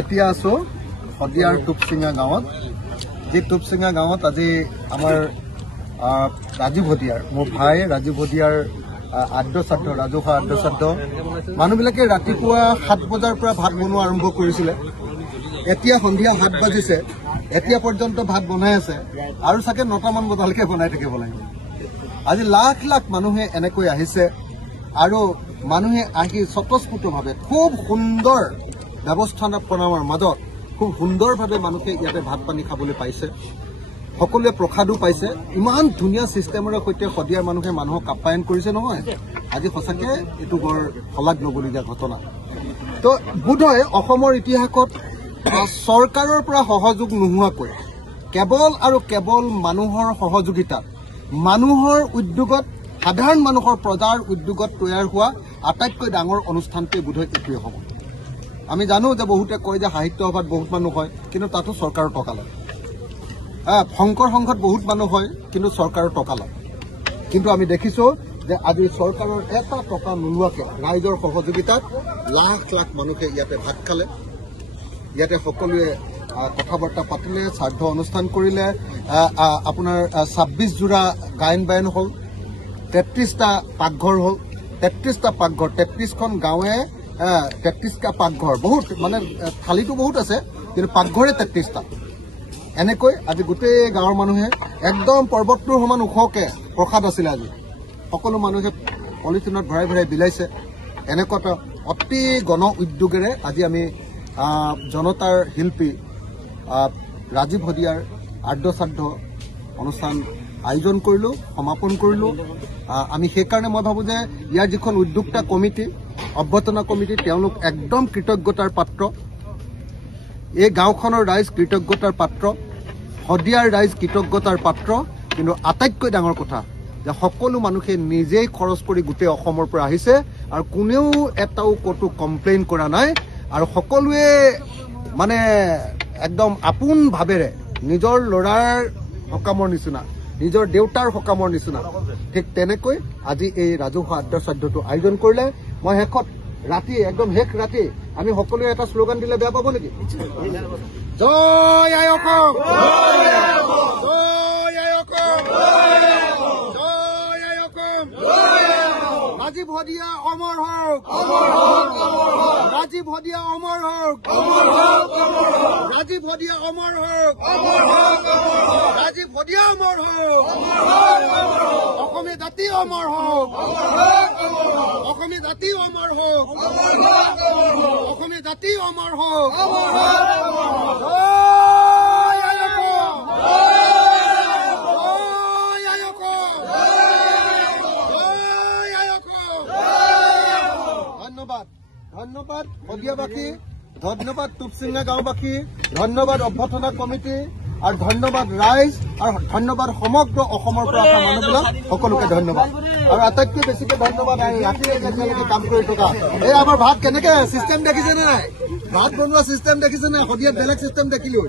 এতিয়া আছো শদিয়াৰ টুপচিঙা গাঁৱত যি টুপচিঙা গাঁৱত আজি আমাৰ ৰাজীৱ হদিয়াৰ মোৰ ভাই ৰাজীৱ হদিয়াৰ আদ্যশ্ৰাদ্ধ ৰাজহুৱা আদ্যশ্ৰাদ্ধ মানুহবিলাকে ৰাতিপুৱা 7 বজাৰ পৰা ভাত বনোৱা আৰম্ভ কৰিছিলে এতিয়া সন্ধিয়া 7 বাজিছে এতিয়া পৰ্যন্ত ভাত বনাই আছে আৰু চাগে 9টামান বজালৈকে বনাই থাকিব লাগিব আজি লাখ লাখ মানুহে এনেকৈ আহিছে আৰু মানুহে আহি স্বতঃস্ফূৰ্তভাৱে খুব সুন্দৰ ব্যৱস্থাপনাৰ মাজত খুব সুন্দৰভাৱে মানুহে ইয়াতে ভাত পানী খাবলৈ পাইছে সকলোৱে প্ৰসাদো পাইছে ইমান ধুনীয়া সিস্টেমেৰে সৈতে শদিয়াৰ মানুহে মানুহক আপ্যায়ন কৰিছে নহয় আজি সঁচাকে এটো বৰ হলাগ নবলীয়া ঘটনা তো বুধয় অসমৰ ইতিহাসত চৰকাৰৰ পৰা সহযোগ নোহোৱাকৈ কেৱল আৰু কেৱল মানুহৰ সহযোগিতা মানুহৰ উদ্যোগত সাধাৰণ মানুহৰ প্ৰজাৰ উদ্যোগত তৈয়াৰ হোৱা আটাইতকৈ ডাঙৰ অনুষ্ঠানটোৱে বুধয় এটোৱে হ'ব আমি জানো যে বহুতে কয় যে সাহিত্য সভাত বহুত মানুহ হয় কিন্তু তাতো চৰকাৰৰ টকা লয় শংকৰ সংঘত বহুত মানুহ হয় কিন্তু চৰকাৰৰ টকা লয় কিন্তু আমি দেখিছো যে আজি চৰকাৰৰ এটা টকা নোলোৱাকে ৰাইজৰ সহযোগিতাত লাখ লাখ মানুহে ইয়াতে ভাত খালে ইয়াতে সকলোৱে কথা বাৰ্তা পাতিলে শ্ৰাদ্ধ অনুষ্ঠান কৰিলে আপোনাৰ 26 জোৰা গায়ন বায়ন হ'ল 33টা পাকঘৰ হ'ল 33টা পাকঘৰ 33খন গাঁৱে 33টা পাকঘৰ বহুত মানে থালিটো বহুত আছে কিন্তু পাকঘৰে 33টা এনেকৈ আজি গোটেই গাঁৱৰ মানুহে একদম পৰ্বতটোৰ সমান ওখকে প্ৰসাদ আছিলে আজি সকলো মানুহে পলিথিনত ভৰাই ভৰাই বিলাইছে এনেকুৱা অতি গণ উদ্যোগেৰে আজি আমি জনতাৰ শিল্পী ৰাজীৱ হদিয়াৰ আদ্যশ্ৰাদ্ধ অনুষ্ঠান আয়োজন কৰিলো সমাপন কৰিলো আমি সেইকাৰণে মই ভাবো যে ইয়াৰ যিখন উদ্যোক্তা কমিটি অভ্যৰ্থনা কমিটি তেওঁলোক একদম কৃতজ্ঞতাৰ পাত্ৰ এই গাঁওখনৰ ৰাইজ কৃতজ্ঞতাৰ পাত্ৰ শদিয়াৰ ৰাইজ কৃতজ্ঞতাৰ পাত্ৰ কিন্তু আটাইতকৈ ডাঙৰ কথা যে সকলো মানুহে নিজেই খৰচ কৰি গোটেই অসমৰ পৰা আহিছে আৰু কোনেও এটাও কতো কমপ্লেইন কৰা নাই আৰু সকলোৱে মানে একদম আপোন ভাবেৰে নিজৰ লৰাৰ সকামৰ নিচিনা নিজৰ দেউতাৰ সকামৰ নিচিনা ঠিক তেনেকৈ আজি এই ৰাজহুৱা আদ্যশ্ৰাদ্ধটো আয়োজন কৰিলে মই শেষত ৰাতি একদম শেষ ৰাতি আমি সকলোৱে এটা শ্লোগান দিলে বেয়া পাব নেকি জয় আই অসম জয় আই অসম জয় আই অসম ৰাজীৱ হদিয়া অমৰ হওক ৰাজীৱ হদিয়া অমৰ হওক ৰাজীৱ হদিয়া অমৰ হওক ৰাজীৱ হদিয়া অমৰ হওক অসমীয়া জাতি অমৰ হওক অসমীয়া জাতি অমৰ হওক অসমীয়া জাতি অমৰ হওক ধন্যবাদ শদিয়াবাসী ধন্যবাদ টুপচিঙা গাঁওবাসী ধন্যবাদ অভ্যৰ্থনা কমিটি আৰু ধন্যবাদ ৰাইজ আৰু ধন্যবাদ সমগ্ৰ অসমৰ পৰা অহা মানুহবিলাক সকলোকে ধন্যবাদ আৰু আটাইতকৈ বেছিকৈ ধন্যবাদ ৰাতিৰে যেতিয়ালৈকে কাম কৰি থকা এই আমাৰ ভাত কেনেকে চিষ্টেম দেখিছে নে নাই ভাত বনোৱা চিষ্টেম দেখিছে নে শদিয়াত বেলেগ চিষ্টেম দেখিলো